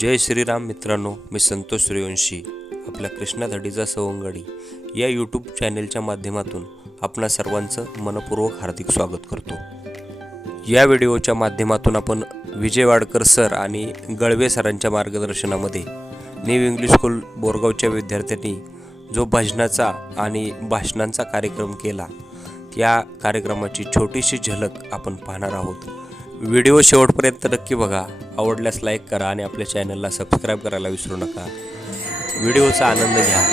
जय श्रीराम मित्रांनो मी संतोष सूर्यवंशी आपल्या कृष्णा धडीचा सवंगडी या यूट्यूब चॅनेलच्या माध्यमातून आपणा सर्वांचं मनपूर्वक हार्दिक स्वागत करतो. या व्हिडिओच्या माध्यमातून आपण विजय वाडकर सर आणि गळवे सरांच्या मार्गदर्शनामध्ये न्यू इंग्लिश स्कूल बोरगावच्या विद्यार्थ्यांनी जो भजनाचा आणि भाषणांचा कार्यक्रम केला त्या कार्यक्रमाची छोटीशी झलक आपण पाहणार आहोत. व्हिडिओ शेवटपर्यंत नक्की बघा. आवडल्यास लाईक करा आणि आपल्या चॅनलला सबस्क्राईब करायला विसरू नका. व्हिडिओचा आनंद घ्या.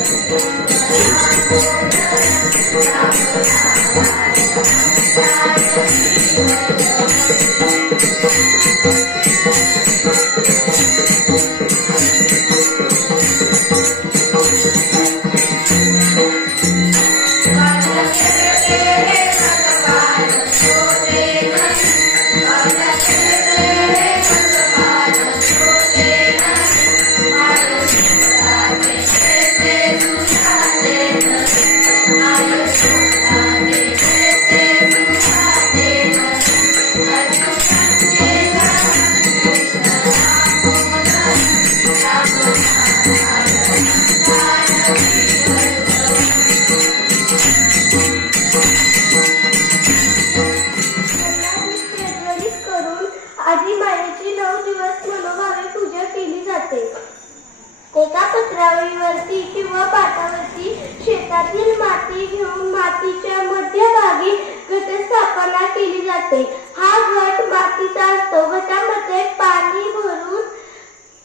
पत्रावळीवरती किंवा पाटावरती शेतातील माती घेऊन मातीच्या मध्यभागी घटस्थापना केली जाते. हा गट मातीचा असतो. घटामध्ये पाणी भरून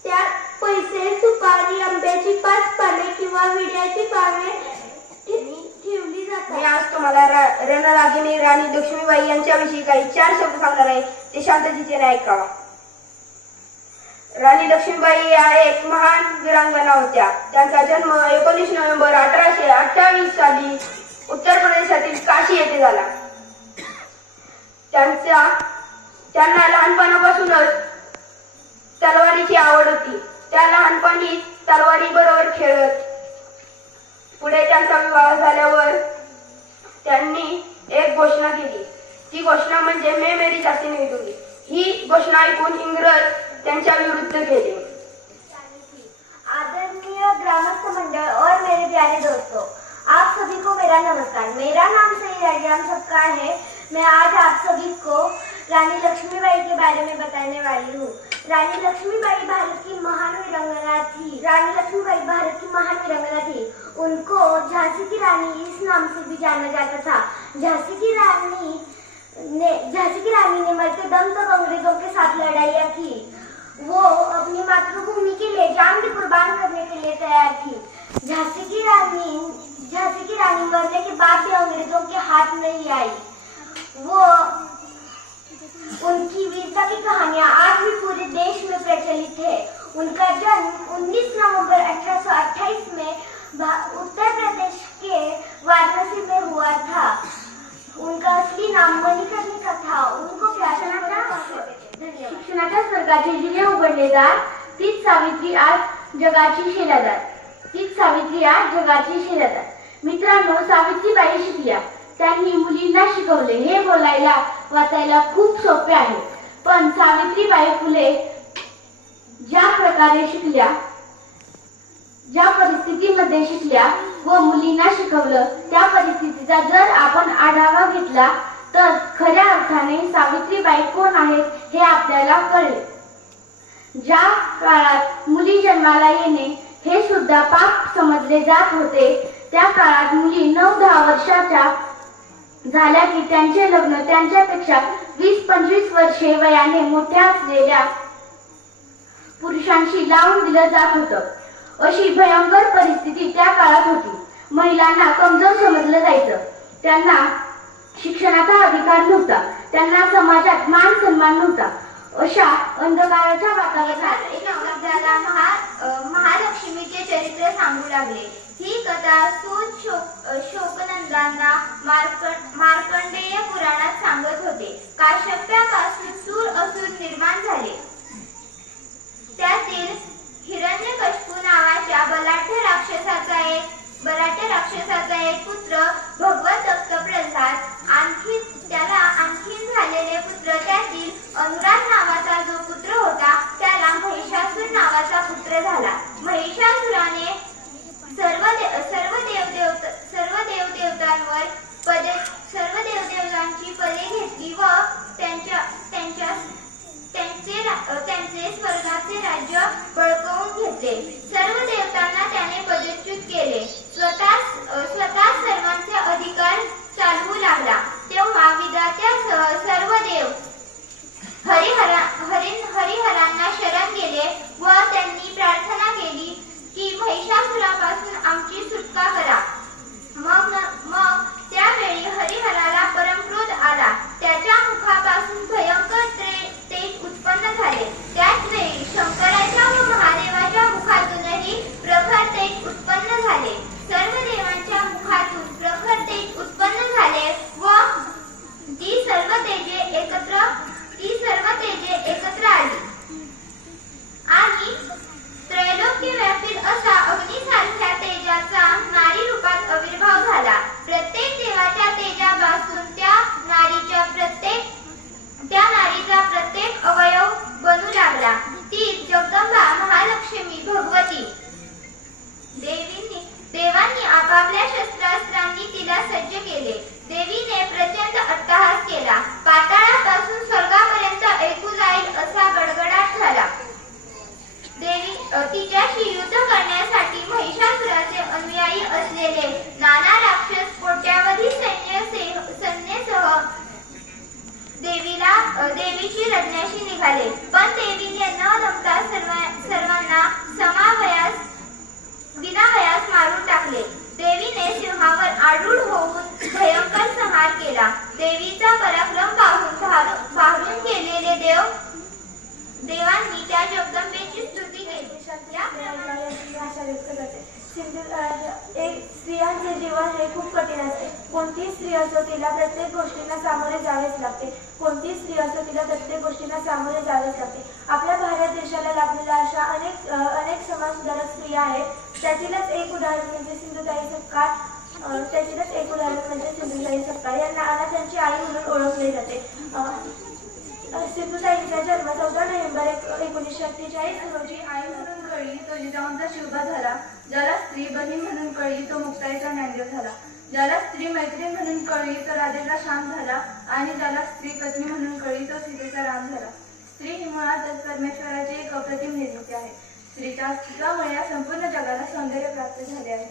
त्या पैसे सुपारी आंब्याची पाच पाने किंवा विड्याची पाने ठेवली मी जातात आज तुम्हाला रा- रणरागिणी राणी लक्ष्मीबाई यांच्याविषयी काही चार शब्द सांगणार आहे. ते शांततेने ऐकावा. राणी लक्ष्मीबाई या एक महान वीरांगना होत्या. त्यांचा जन्म एकोणीस नोव्हेंबर अठराशे अठ्ठावीस साली उत्तर प्रदेशातील काशी येथे झाला. त्यांचा त्यांना लहानपणापासूनच तलवारीची आवड होती. त्या लहानपणी तलवारी बरोबर खेळत पुढे त्यांचा विवाह झाल्यावर त्यांनी एक घोषणा केली. ती घोषणा म्हणजे मे मेरी जाती नहीं ही घोषणा ऐकून इंग्रज त्यांच्या विरुद्ध गेले. आदरणीय ग्रामस्थ मंडल और मेरे प्यारे दोस्तों, आप सभी को मेरा नमस्कार। मेरा नाम सही राजाराम सबका है। मैं आज आप सभी को रानी लक्ष्मीबाई के बारे में बताने वाली हूँ। रानी लक्ष्मीबाई भारत की महान वीरांगना थी। रानी लक्ष्मीबाई भारत की महान वीरांगना थी। उनको झांसी की रानी इस नाम से भी जाना जाता था। झांसी की रानी ने, झांसी की रानी ने मरते दम तक अंग्रेज़ों के साथ लड़ाइयाँ की। वो अपनी मातृभूमि के लिए जान भी कुर्बान करने के लिए तैयार थी। झांसी की रानी झांसी की रानी मरने के बाद भी अंग्रेज़ों के हाथ नहीं आई। वो उनकी वीरता की कहानियाँ आज भी पूरे देश में प्रचलित है। उनका जन्म 19 नवंबर 1828 में उत्तर प्रदेश के वाराणसी में हुआ था। उनका असली नाम मणिकर्णिका था। उनको धन्यवाद शिक्षणाच्या स्वर्गाचे जिने उघडले उघडलेदार तीच सावित्री आज जगाची शेलादार तीच सावित्री आज जगाची शेलादार मित्रांनो सावित्रीबाई शिकल्या. त्यांनी मुलींना शिकवले. हे बोलायला वाचायला खूप सोपे आहे. पण सावित्रीबाई फुले ज्या प्रकारे शिकल्या ज्या परिस्थितीमध्ये शिकल्या व मुलींना शिकवलं त्या परिस्थितीचा जर आपण आढावा घेतला तर खऱ्या अर्थाने सावित्रीबाई कोण आहेत हे आपल्याला कळेल. ज्या काळात मुली जन्माला येणे हे सुद्धा पाप समजले जात होते त्या काळात मुली नऊ दहा वर्षाच्या झाल्या की त्यांचे लग्न त्यांच्यापेक्षा वीस पंचवीस वर्षे वयाने मोठ्या असलेल्या पुरुषांशी लावून दिलं जात होतं. अशी भयंकर परिस्थिती त्या काळात होती. महिलांना कमजोर समजलं जायचं. त्यांना शिक्षणाचा अधिकार नव्हता. त्यांना समाजात मान सन्मान नव्हता. अशा अंधकाराच्या वातावरणात एका वृद्धाला महा महालक्ष्मीचे चरित्र सांगू लागले. ही कथा सूत शोक शोकनंदांना मार्कंडेय पुराणात सिंधू एक स्त्रियांचे जीवन हे खूप कठीण असते. कोणतीही स्त्री असो तिला प्रत्येक गोष्टींना सामोरे जावेच लागते. कोणतीही स्त्री असो तिला प्रत्येक गोष्टींना सामोरे जावेच लागते. आपल्या भारत देशाला लाभलेल्या अशा अनेक अनेक समाजसुधारक स्त्रिया आहेत. त्यातीलच एक उदाहरण म्हणजे सिंधुताई सपकाळ. त्यातीलच एक उदाहरण म्हणजे सिंधुताई सपकाळ. यांना अनाथांची आई म्हणून ओळखले जाते. सिंधुताईचा जन्म चौदा नोव्हेंबर एकोणीसशे अठ्ठेचाळीस रोजी आई म्हणून कळली तो जिजाऊंचा शिवबा झाला. ज्याला स्त्री बहीण म्हणून कळली तो मुक्ताईचा ज्ञानदेव झाला. ज्याला स्त्री मैत्रीण म्हणून कळली तो राधेचा श्याम झाला. आणि ज्याला स्त्री पत्नी म्हणून कळली तो सीतेचा राम झाला. स्त्री ही मुळातच परमेश्वराची एक अप्रतिम निर्मिती आहे. स्त्रीच्या अस्तित्वामुळे या संपूर्ण जगाला सौंदर्य प्राप्त झाले आहे.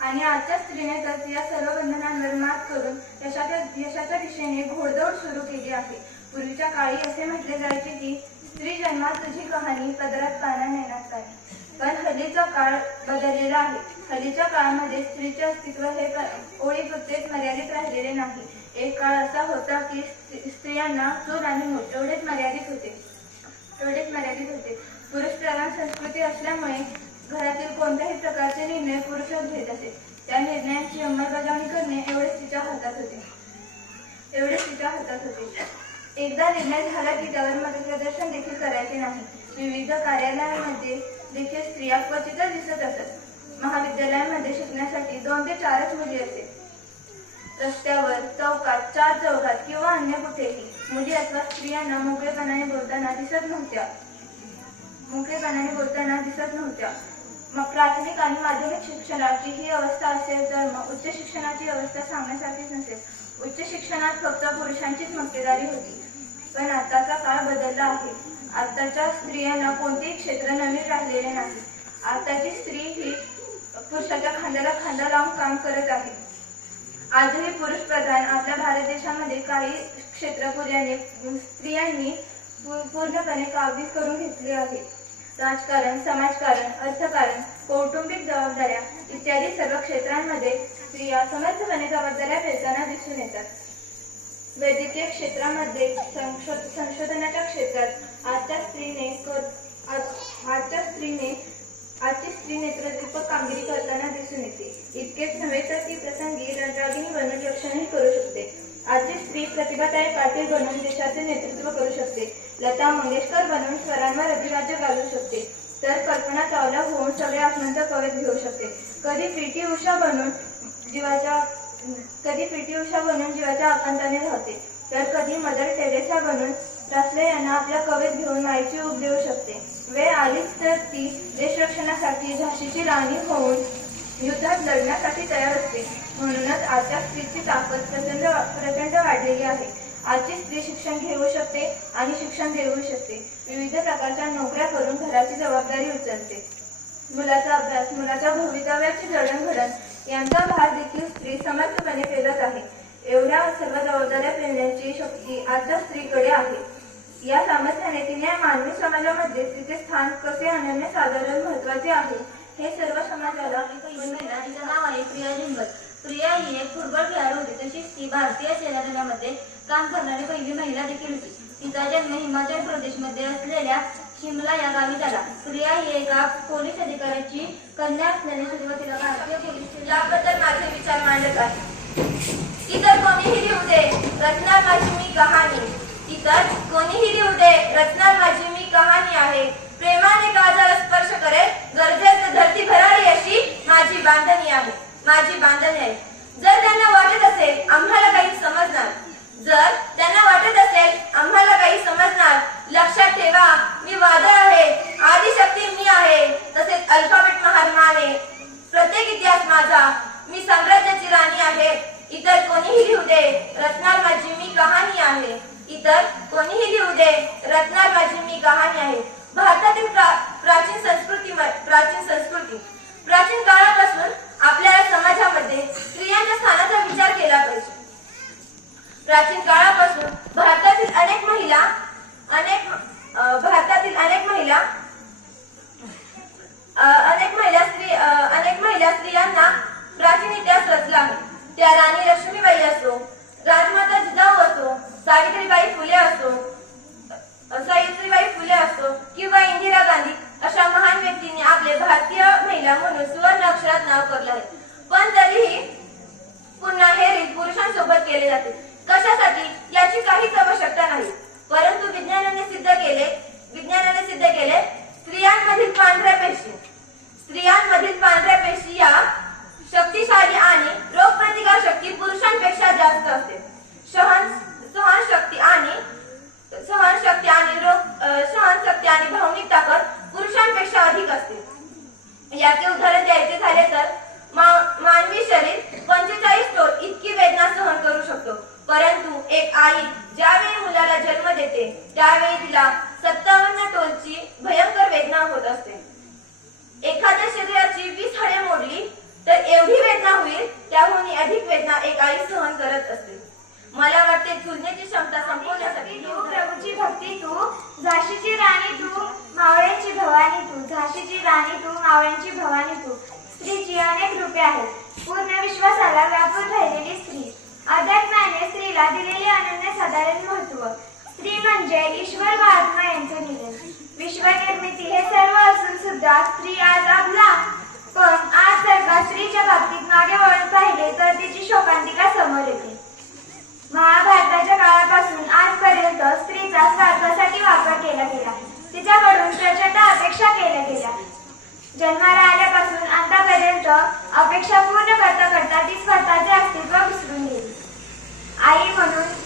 आणि आजच्या स्त्रीने तर या सर्व बंधनांवर मात करून यशाच्या यशाच्या दिशेने घोडदौड सुरू केली आहे. पूर्वीच्या काळी असे म्हटले जायचे की स्त्री जन्मात तुझी कहाणी पदरात पाना नेण्यात काय पण हल्लीचा काळ बदललेला आहे. हल्लीच्या काळामध्ये स्त्रीचे अस्तित्व हे प- प्रत्येक मर्यादित राहिलेले नाही. एक काळ असा होता की स्त्रियांना चूल आणि मूठ एवढेच मर्यादित होते. एवढेच मर्यादित होते. पुरुष प्रधान संस्कृती असल्यामुळे घरातील कोणत्याही प्रकारचे निर्णय पुरुषच घेत असे. त्या निर्णयांची अंमलबजावणी करणे एवढेच तिच्या हातात होते. एवढेच तिच्या हातात होते. एकदा निर्णय झाला की त्यावर मतप्रदर्शन देखील करायचे नाही. विविध कार्यालयांमध्ये देखील स्त्रिया क्वचितच दिसत असत. महाविद्यालयामध्ये शिकण्यासाठी दोन ते चारच मुली असे रस्त्यावर चौकात चार चौकात किंवा अन्य कुठेही मुली अथवा स्त्रियांना मोकळेपणाने बोलताना दिसत नव्हत्या. मोकळेपणाने बोलताना दिसत नव्हत्या. मग प्राथमिक आणि माध्यमिक शिक्षणाची ही अवस्था असेल तर मग उच्च शिक्षणाची अवस्था सांगण्यासारखीच नसेल. उच्च शिक्षणात फक्त पुरुषांचीच मक्तेदारी होती. पण आताचा काळ बदलला आहे. आताच्या स्त्रियांना कोणतेही क्षेत्र नवीन राहिलेले नाही. आताची स्त्री ही पुरुषाच्या खांद्याला खांदा लावून काम करत आहे. आजही पुरुष प्रधान आपल्या भारत देशामध्ये काही क्षेत्र स्त्रियांनी पूर्णपणे काबीज करून घेतले आहे. राजकारण समाजकारण अर्थकारण कौटुंबिक जबाबदाऱ्या इत्यादी सर्व क्षेत्रांमध्ये स्त्रिया समर्थपणे जबाबदाऱ्या पेलताना दिसून येतात. वैद्यकीय क्षेत्रामध्ये संशोध संशोधनाच्या क्षेत्रात आजच्या स्त्रीने आजच्या स्त्रीने आजची स्त्री नेत्रदीपक कामगिरी करताना दिसून येते. इतकेच नव्हे तर ती प्रसंगी रणरागिणी बनून रक्षणही करू शकते. आजची स्त्री प्रतिभाताई पाटील बनून देशाचे नेतृत्व करू शकते. लता मंगेशकर बनून स्वरांवर अधिराज्य गाजवू शकते. तर कल्पना चावला होऊन सगळ्या आसनांचा कवच घेऊ शकते. कधी पीटी उषा बनून जीवाच्या कधी पीटी उषा बनून जीवाच्या आकांताने धावते तर कधी मदर टेरेसा बनून रासले यांना आपल्या कवेत घेऊन माईची ऊब देऊ शकते. वेळ आलीच तर ती देशरक्षणासाठी झाशीची राणी होऊन युद्धात लढण्यासाठी तयार असते. म्हणूनच आजच्या स्त्रीची ताकद प्रचंड प्रचंड वाढलेली आहे. आजची स्त्री शिक्षण घेऊ शकते आणि शिक्षण देऊ शकते. विविध प्रकारच्या नोकऱ्या करून घराची जबाबदारी उचलते. मुलाचा अभ्यास मुलाच्या भवितव्याची जडणघडण यांचा भार देखील स्त्री समर्थपणे पेलत आहे. एवढ्या सर्व जबाबदाऱ्या पेलण्याची शक्ती आजच्या स्त्रीकडे आहे. या सामर्थ्याने तिने मानवी समाजामध्ये तिचे स्थान कसे अनन्य साधारण महत्त्वाचे आहे? हे सर्व समाजाला तिचं नाव आहे प्रिया जिंगल प्रिया ही एक फुटबॉल खेळाडू होती. तशीच ती भारतीय सेनादलामध्ये काम करणारी पहिली महिला देखील होती. तिचा जन्म हिमाचल प्रदेशमध्ये असलेल्या शिमला या गावी झाला. प्रिया ही एका पोलीस अधिकाऱ्याची कन्या असल्याने सुरुवातीला भारतीय पोलीस याबद्दल माझे विचार मांडत आहे. इतर कोणीही लिहू दे. रचणार माझी मी कहाणी इतर कोणीही लिहू दे रचणार माझी मी कहाणी आहे. प्रेमाने काळजाला स्पर्श करेल गरजेत धरती भराळी अशी माझी बांधणी आहे. माझी बांधणी आहे. जर त्यांना वाटत असेल आम्हाला काही समजणार जर त्यांना वाटत असेल आम्हाला काही समजणार लक्षात ठेवा मी वादळ आहे आदिशक्ती मी आहे तसेच अल्फाबेट महात्माने. प्रत्येक इतिहास माझा मी साम्राज्याची राणी आहे इतर कोणीही लिहू दे रचणार माझी मी कहाणी आहे. इतर कोणीही लिहू दे रत्नाबाजी मी कहाणी आहे. भारतातील प्राचीन संस्कृती प्राचीन संस्कृती. प्राचीन काळापासून आपल्याला समाजामध्ये स्त्रियांच्या स्थानाचा विचार केला पाहिजे. प्राचीन काळापासून भारतातील अनेक महिला अनेक भारतातील अनेक महिला अनेक महिला स्त्री अनेक महिला स्त्रियांना प्राचीन इतिहास रचला आहे. त्या राणी लक्ष्मीबाई असो राजमाता सावित्रीबाई फुले असो सावित्रीबाई फुले असो किंवा इंदिरा गांधी अशा महान व्यक्तींनी आपले भारतीय महिला म्हणून सुवर्ण अक्षरात नाव कोरले आहे. पण तरीही पुन्हा हे रीत पुरुषांसोबत केले जाते. कशासाठी? याची काहीच आवश्यकता नाही. परंतु विज्ञानाने सिद्ध केले विज्ञानाने सिद्ध केले स्त्रियांमधील पांढऱ्या पेशी. स्त्रियांमधील पांढऱ्या पेशी या शक्तिशाली आणि रोगप्रतिकार शक्ती पुरुषांपेक्षा जास्त असते. सहन म्हणजे ईश्वर व आत्मा यांचे विश्वनिर्मिती हे सर्व असून सुद्धा स्त्री आज आपला. पण आज जर का स्त्रीच्या बाबतीत मागे वळून पाहिले तर तिची शोकांतिका समोर येते. महाभारताच्या काळापासून आजपर्यंत स्त्रीचा स्वार्थासाठी वापर केला गेला. तिच्याकडून प्रचंड अपेक्षा केल्या गेल्या. जन्माला आल्यापासून आतापर्यंत अपेक्षा पूर्ण करता करता ती स्वतःचे अस्तित्व विसरून गेली. आई म्हणून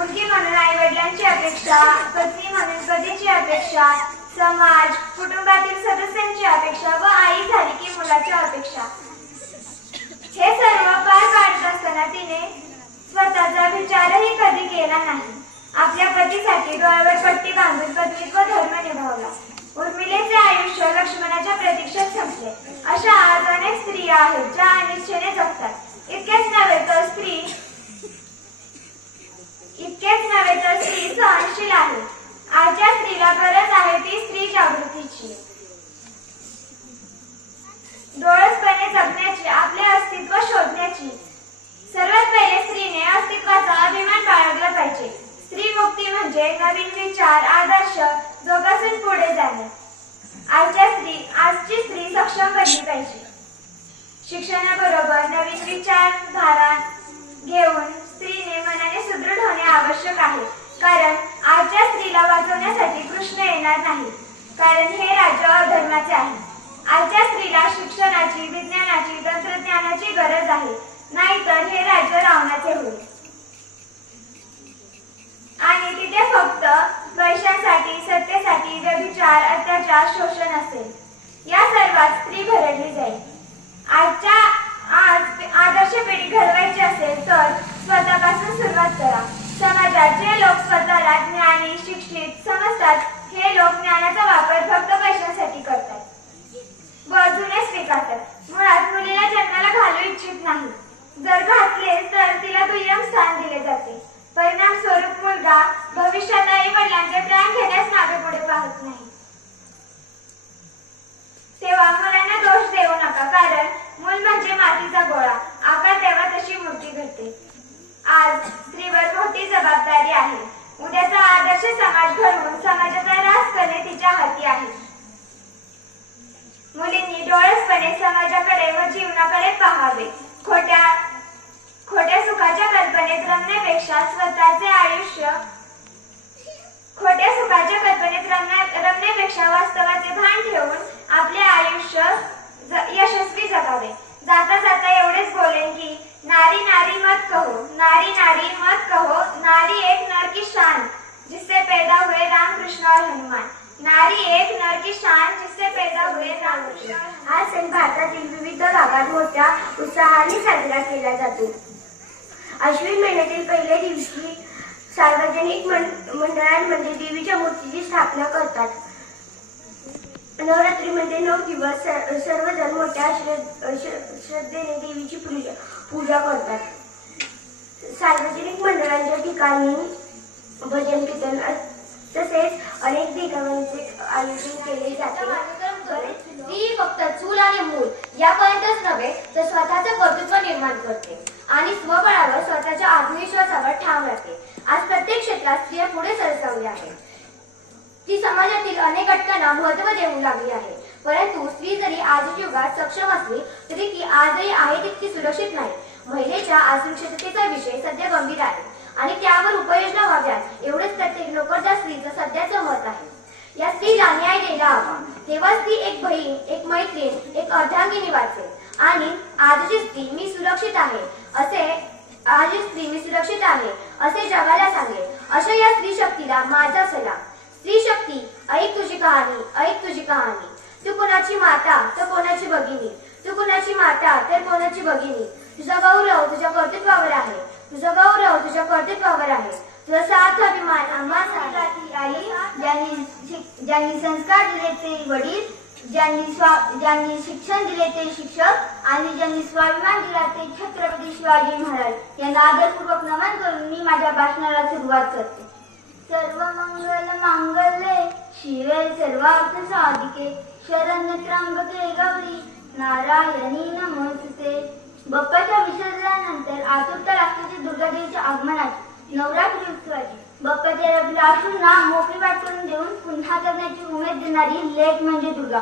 मुलगी म्हणून आई वडिलांची अपेक्षा पत्नी म्हणून पतीची अपेक्षा समाज कुटुंबातील सदस्यांची अपेक्षा व आई झाली की मुलाची अपेक्षा. हे सर्व पार पाडत असताना तिने स्वतःचा विचारही कधी केला नाही. आपल्या पतीसाठी डोळ्यावर पट्टी बांधून पत्नीत्व धर्म निभावला. उर्मिलेचे आयुष्य लक्ष्मणाच्या प्रतीक्षेत संपले. अशा आज अनेक स्त्रिया आहेत ज्या अनिच्छेने जगतात. इतकेच नव्हे तर स्त्री इतकेच नव्हे तर स्त्री सहनशील आहे. आजच्या स्त्रीला गरज आहे ती स्त्री जागृतीची डोळसपणे जगण्याची आपले अस्तित्व शोधण्याची. सर्वात पहिले स्त्रीने अस्तित्वाचा अभिमान बाळगला पाहिजे. स्त्री मुक्ती म्हणजे नवीन विचार आदर्श जोपासून पुढे जाणे. आजच्या स्त्री आजची स्त्री सक्षम बनली पाहिजे. शिक्षणाबरोबर नवीन विचारधारा घेऊन स्त्रीने मनाने सुदृढ होणे आवश्यक आहे. कारण आजच्या स्त्रीला वाचवण्यासाठी कृष्ण येणार नाही. कारण हे राज्य अधर्माचे आहे. आजच्या स्त्रीला शिक्षणाची विज्ञानाची तंत्रज्ञानाची गरज आहे. नाहीतर हे राज्य रावणाचे होईल. आणि तिथे फक्त पैशांसाठी सत्तेसाठी व्यभिचार अत्याचार शोषण असेल. या सर्वात स्त्री भरडली जाईल. आजच्या आज आदर्श पिढी घडवायची असेल तर स्वतःपासून सुरुवात करा. समाजात जे लोक स्वतःला ज्ञानी शिक्षित समजतात हे लोक ज्ञानाचा वापर फक्त पैशांसाठी करतात. व जुने स्वीकारतात. मुळात मुलीला जन्माला घालू इच्छित नाही. जर घातले तर तिला दुय्यम स्थान दिले जाते. परिणाम स्वरूप मुलगा भविष्यात आई वडिलांचे प्राण घेण्यास मागे पुढे पाहत नाही तेव्हा मुलांना दोष देऊ नका कारण मूल म्हणजे मातीचा गोळा आकार तेव्हा तशी मूर्ती घडते आज स्त्रीवर मोठी जबाबदारी आहे. उद्याचा आदर्श समाज घडवून समाजाचा रास करणे तिच्या हाती आहे. मुलींनी डोळसपणे समाजाकडे व जीवनाकडे पाहावे. खोट्या खोट्या सुखाच्या कल्पनेत रमण्यापेक्षा स्वतःचे आयुष्य खोट्या सुखाच्या कल्पनेत रमण्यापेक्षा वास्तवाचे भान ठेवून आपले आयुष्य यशस्वी जगावे. जाता जाता एवढेच बोलेन की नारी नारी मत कहो नारी नारी मत कहो नारी एक नर की शान जिससे पैदा हुए राम कृष्ण और हनुमान। नारी एक नर की शान जिससे पैदा हुए राम कृष्ण हा सण भारतातील विविध भागात मोठ्या उत्साहाने साजरा केला जातो. अश्विन महिन्यातील पहिल्या दिवशी सार्वजनिक मंडळांमध्ये देवीच्या मूर्तीची स्थापना करतात. नवरात्रीमध्ये नऊ दिवस सर्वजण मोठ्या श्रद्धेने देवीची पूजा पूजा करतात. सार्वजनिक मंडळांच्या ठिकाणी भजन कीर्तन तसेच अनेक देखाव्यांचे आयोजन केले जाते. बरेच फक्त चूल आणि मूल यापर्यंतच नव्हे तर स्वतःचं कर्तृत्व निर्माण करते आणि स्वबळावर स्वतःच्या आत्मविश्वासावर ठाम राहते. आज प्रत्येक क्षेत्रात स्त्रिया पुढे सरसावली आहे ती समाजातील अनेक घटकांना महत्त्व देऊ लागली आहे. परंतु स्त्री जरी आज युगात सक्षम असली तरी आजही आहे तितकी सुरक्षित नाही महिलेच्या असुरक्षिततेचा विषय सध्या गंभीर आहे आणि त्यावर उपाययोजना व्हाव्यात. एवढेच प्रत्येक नोकरच्या स्त्रीचं सध्याचं मत आहे. या स्त्रीला न्याय द्यायला हवा तेव्हाच ती एक बहीण एक मैत्रीण एक अर्धांगिनी वाचेल. आणि आजची स्त्री मी सुरक्षित आहे असे आजची स्त्री मी सुरक्षित आहे असे जगाला सांगेल. अशा या स्त्री शक्तीला माझा सलाम. स्त्री शक्ती ऐक तुझी कहाणी ऐक तुझी कहाणी. तू कोणाची माता तर कोणाची भगिनी? तू कुणाची माता तर कोणाची भगिनी? तुझा गौरव तुझ्या कर्तृत्वावर आहे. तुझा गौरव तुझ्या कर्तृत्वावर आहे. तुझा सार्थ अभिमान आम्हा आई ज्यांनी ज्यांनी संस्कार दिले ते वडील ज्यांनी स्वा ज्यांनी शिक्षण दिले ते शिक्षक आणि ज्यांनी स्वाभिमान दिला ते छत्रपती शिवाजी महाराज. यांना आदरपूर्वक नमन करून मी माझ्या भाषणाला सुरुवात करते. सर्व मंगल मांगल्ये शिवे सर्वार्थ साधिके. त्र्यंबके गौरी नारायणी नमोस्तुते बाप्पाच्या विसर्जनानंतर आतुरता लागते ती दुर्गादेवीच्या आगमनाची नवरात्री उत्सवाची. बाप्पाच्या अभिलाषूंना मोकळी वाट करून देऊन पुन्हा करण्याची उमेद देणारी लेट म्हणजे दुर्गा.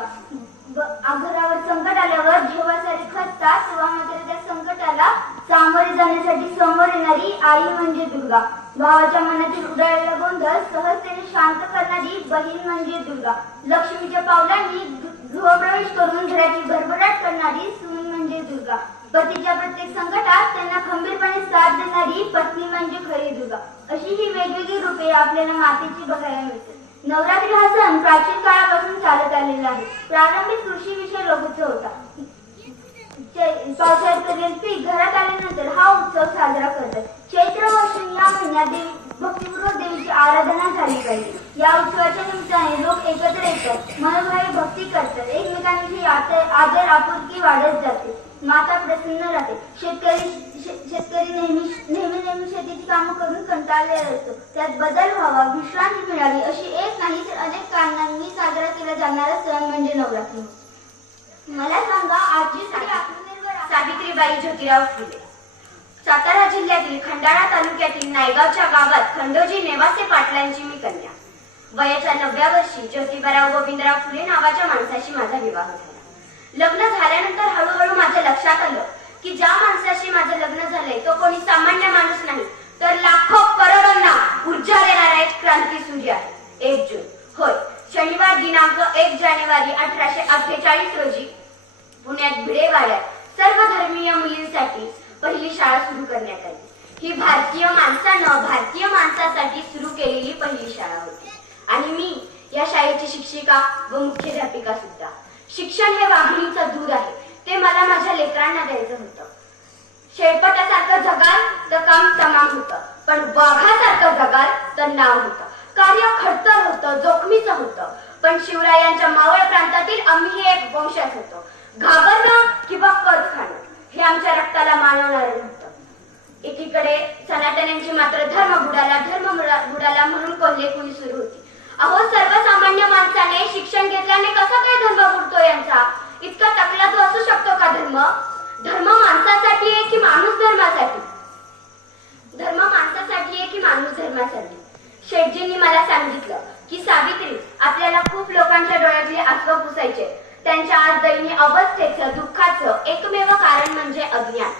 ब- घरावर संकट आल्यावर जेव्हा सारे खचतात तेव्हा मात्र त्या संकटाला सामोरे जाण्यासाठी समोर येणारी आई म्हणजे दुर्गा. भावाच्या मनातील उडालेला गोंधळ सहजतेने शांत करणारी बहीण म्हणजे दुर्गा. लक्ष्मीच्या पावलांनी गृ- गृहप्रवेश करून घराची भरभराट करणारी सून म्हणजे दुर्गा. पतीच्या प्रत्येक संकटात त्यांना खंबीरपणे साथ देणारी पत्नी म्हणजे खरी दुर्गा. अशी ही वेगवेगळी रूपे आपल्याला मातेची बघायला मिळते नवरात्री हा सण प्राचीन काळापासून चालत आलेला आहे. प्रारंभिक कृषी विषय लघुत्सव होता. चे- पावसाळ्यापर्यंत पीक घरात आल्यानंतर हा उत्सव साजरा करतात. चैत्र व या महिन्यात देवी भक्तिपूर्वक देवीची आराधना झाली पाहिजे. या उत्सवाच्या निमित्ताने लोक एकत्र येतात मनोभावे भक्ती करतात. एकमेकांची आदर आदर आपुलकी वाढत जाते. माता प्रसन्न राहते. शेतकरी शेतकरी नेहमी नेहमी नेहमी शेतीची कामं करून कंटाळलेला असतो. त्यात बदल व्हावा विश्रांती मिळावी अशी एक नाही तर अनेक कारणांनी साजरा केला जाणारा सण म्हणजे नवरात्री. मला सांगा आजची स्त्री आत्मनिर्भर सावित्रीबाई ज्योतिराव फुले. सातारा जिल्ह्यातील खंडाळा तालुक्यातील नायगावच्या गावात खंडोजी नेवासे पाटलांची मी कन्या. वयाच्या नवव्या वर्षी ज्योतिबाराव गोविंदराव फुले नावाच्या माणसाशी माझा विवाह झाला. लग्न झाल्यानंतर हळूहळू माझ्या लक्षात आलं की ज्या माणसाशी माझं लग्न झालंय तो कोणी सामान्य माणूस नाही तर लाखो करोडांना ऊर्जा देणारा एक क्रांती सूर्य आहे एक जून. होय शनिवार दिनांक एक जानेवारी अठराशे अठ्ठेचाळीस रोजी पुण्यात भिडेवाड्यात सर्व धर्मीय मुलींसाठी पहिली शाळा सुरू करण्यात आली. ही भारतीय माणसानं भारतीय माणसासाठी सुरू केलेली पहिली शाळा होती. आणि मी या शाळेची शिक्षिका व मुख्याध्यापिका सुद्धा. शिक्षण हे वाघिणीचं दूध आहे. ते मला माझ्या लेकरांना द्यायचं होतं. शेळपटासारखं जगाल तर काम तमाम होतं. पण वाघासारखं जगाल तर नाव होतं. कार्य खडतर होतं जोखमीचं होतं. पण शिवरायांच्या मावळ प्रांतातील आम्ही एक वंशात होतो. घाबरणं किंवा कद खाणं हे आमच्या रक्ताला मानवणार नव्हतं. एकीकडे सनातन्यांची मात्र धर्म बुडाला धर्म बुडाला म्हणून कोल्हे कुणी सुरू होती. अहो सर्वसामान्य माणसाने शिक्षण घेतल्याने कसा काय धर्म बुडतो यांचा? इतका तकलात तो असू शकतो का धर्म? धर्म माणसासाठी आहे की माणूस धर्मासाठी? धर्म माणसासाठी आहे की माणूस धर्मासाठी? शेठजींनी मला सांगितलं की सावित्री आपल्याला खूप लोकांच्या डोळ्यातले आसव पुसायचे. त्यांच्या आज दैनी अवस्थेचं दुःखाचं एकमेव कारण म्हणजे अज्ञान.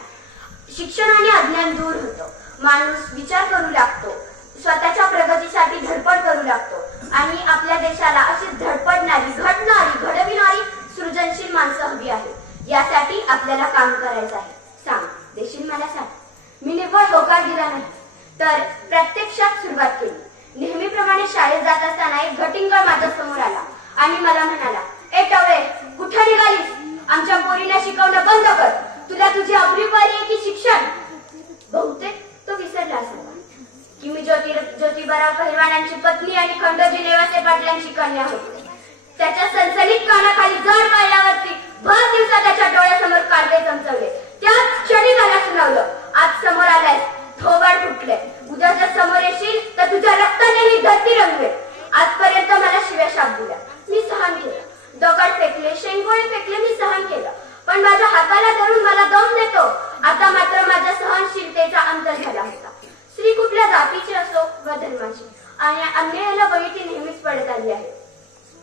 शिक्षण आणि अज्ञान दूर होतं. माणूस विचार करू लागतो. स्वतःच्या प्रगतीसाठी धडपड आणि आपल्या देशाला अशी धडपडणारी घडणारी घडविणारी सृजनशील माणसं हवी आहेत. यासाठी आपल्याला काम करायचं आहे. सांग देशील मला सांग. मी निव्वळ होकार दिला नाही तर प्रत्यक्षात सुरुवात केली. नेहमीप्रमाणे शाळेत जात असताना एक घटिंगळ माझ्यासमोर आला आणि मला म्हणाला ए टवे कुठे निघालीस? आमच्या पोरीला शिकवणं बंद कर. तुला तुझी अब्रीपारी आहे की शिक्षण? बहुतेक तो विसरला असेल. की मी ज्योती ज्योतिबाराव पहिलवानांची पत्नी आणि खंडोजी नेवासे पाटलांची कन्या होती. त्याच्या सनसनीत कानाखाली जड पाहिल्यावरती भर दिवसा त्याच्या डोळ्यासमोर काढले चमचवले त्याच क्षणी त्याला सुनावलं आज समोर आलाय थोबाड फुटले उद्या जर समोर येशील तर तुझ्या रक्ताने ही धरती रंगवेल. आजपर्यंत मला शिव्या शाप दिल्या. मी सहन केलं. दगड फेकले शेंगोळे फेकले मी सहन केलं. पण माझ्या हाताला धरून मला दम देतो. आता मात्र माझ्या सहनशीलतेचा अंत झाला होता. स्त्री कुठल्या जातीची असो व धर्माची. आणि अन्यायाला बळी ती नेहमीच पडत आली आहे.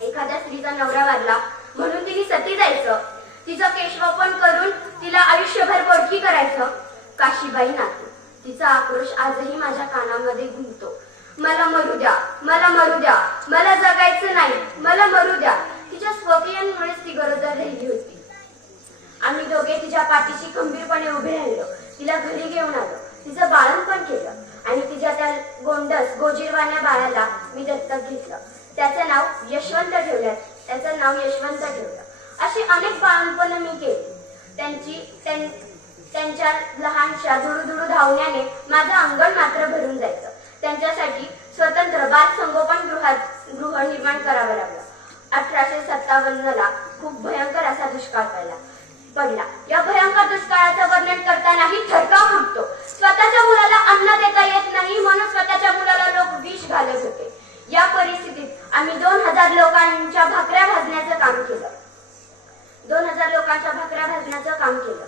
एखाद्या स्त्रीचा नवरा वागला म्हणून तिने सती जायचं. तिचं केशवपण करून तिला आयुष्यभर पोटकी करायचं. काशीबाई नातू तिचा आक्रोश आजही माझ्या कानामध्ये घुमतो मला मरू द्या मला मरू द्या मला जगायचं नाही मला मरू द्या. तिच्या स्वकीयांमुळेच ती गरोदर राहिली होती. आम्ही दोघे तिच्या पाठीशी खंबीरपणे उभे राहिलो. तिला घरी घेऊन आलो. तिचं बाळणपण केलं. आणि तिच्या त्या गोंडस गोजीरवाण्या बाळाला मी दत्तक घेतलं. त्याचं नाव यशवंत ठेवलं त्याचं नाव यशवंत ठेवलं. अशी अनेक बाळणपण मी केली. त्यांची त्यां- त्यांच्या लहानशा धुडूधुडू धावण्याने माझं अंगण मात्र भरून जायचं. त्यांच्यासाठी स्वतंत्र बाल संगोपन गृहात गृह निर्माण करावं लागलं. अठराशे सत्तावन्नला खूप भयंकर असा दुष्काळ पडला. पडला या भयंकर दुष्काळाचं वर्णन करतानाही थरकाप फुटतो. स्वतःच्या मुलाला अन्न देता येत नाही म्हणून स्वतःच्या मुलाला लोक विष घालत होते. या परिस्थितीत आम्ही दोन हजार लोकांच्या भाकऱ्या भाजण्याचं काम केलं. दोन हजार लोकांच्या भाकऱ्या भाजण्याचं काम केलं.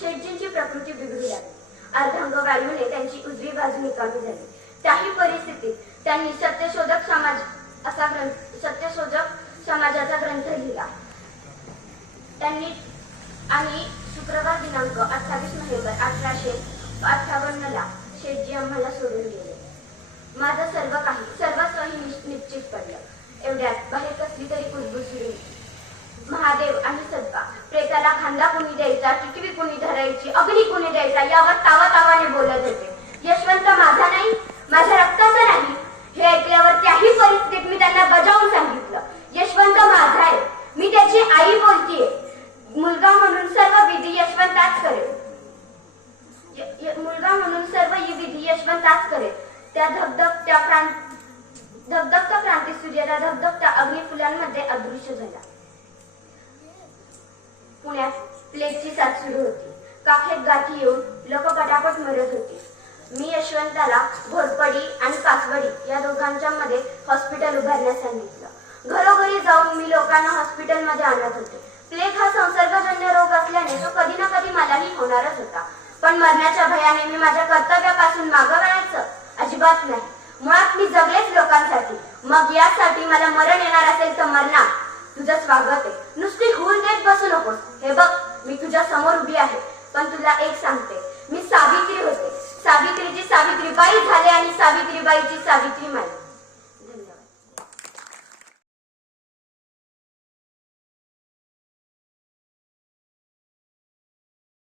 शेटजींची प्रकृती बिघडू लागली. अर्धांग वायूने त्यांची उजवी बाजू निकामी झाली. त्याही परिस्थितीत त्यांनी सत्यशोधक समाज असा ग्रंथ सत्यशोधक समाजाचा ग्रंथ लिहिला. त्यांनी आणि शुक्रवार दिनांक अठ्ठावीस नोव्हेंबर अठराशे अठ्ठावन्नला शेठजी आम्हाला सोडून गेले. माझं सर्व काही सर्वस्व हे निश्चित पडलं. एवढ्यात बाहेर कसली तरी कुजबूज सुरू महादेव आणि सद्वा प्रेताला खांदा कुणी द्यायचा टिटवी कुणी धरायची अग्नी कुणी द्यायचा यावर तावा तावाने बोलत होते. यशवंत माझा नाही माझ्या रक्ताचा नाही. हे ऐकल्यावर त्याही परिस्थितीत मी त्यांना बजावून सांगितलं. यशवंत माझा आहे मी त्याची आई बोलतीये. मुलगा म्हणून सर्व विधी यशवंताच करेल. मुलगा म्हणून सर्व ही विधी यशवंताच करेल. त्या धबधबत्या क्रांत धगधगत्या क्रांती सूर्याला धबधबत्या अग्निफुलांमध्ये अदृश्य झाला. पुण्यात प्लेगची साथ सुरू होती. काखेत गाठी येऊन लोक पटापट मरत होती. मी यशवंताला घोरपडी आणि कासवडी या दोघांच्या मध्ये हॉस्पिटल उभारण्यास सांगितलं. घरोघरी जाऊन मी लोकांना हॉस्पिटलमध्ये आणत होते. प्लेग हा संसर्गजन्य रोग असल्याने तो कधी ना कधी मलाही होणारच होता. पण मरण्याच्या भयाने मी माझ्या कर्तव्यापासून मागं वळायचं अजिबात नाही. मुळात मी जगलेच लोकांसाठी. मग यासाठी मला मरण येणार असेल तर मरणार. तुझं स्वागत आहे. नुसती हूल देत बसू नकोस. हे बघ मी तुझ्या समोर उभी आहे. पण तुला एक सांगते. मी सावित्री होते. सावित्रीची सावित्रीबाई झाले आणि सावित्रीबाईची सावित्री माई.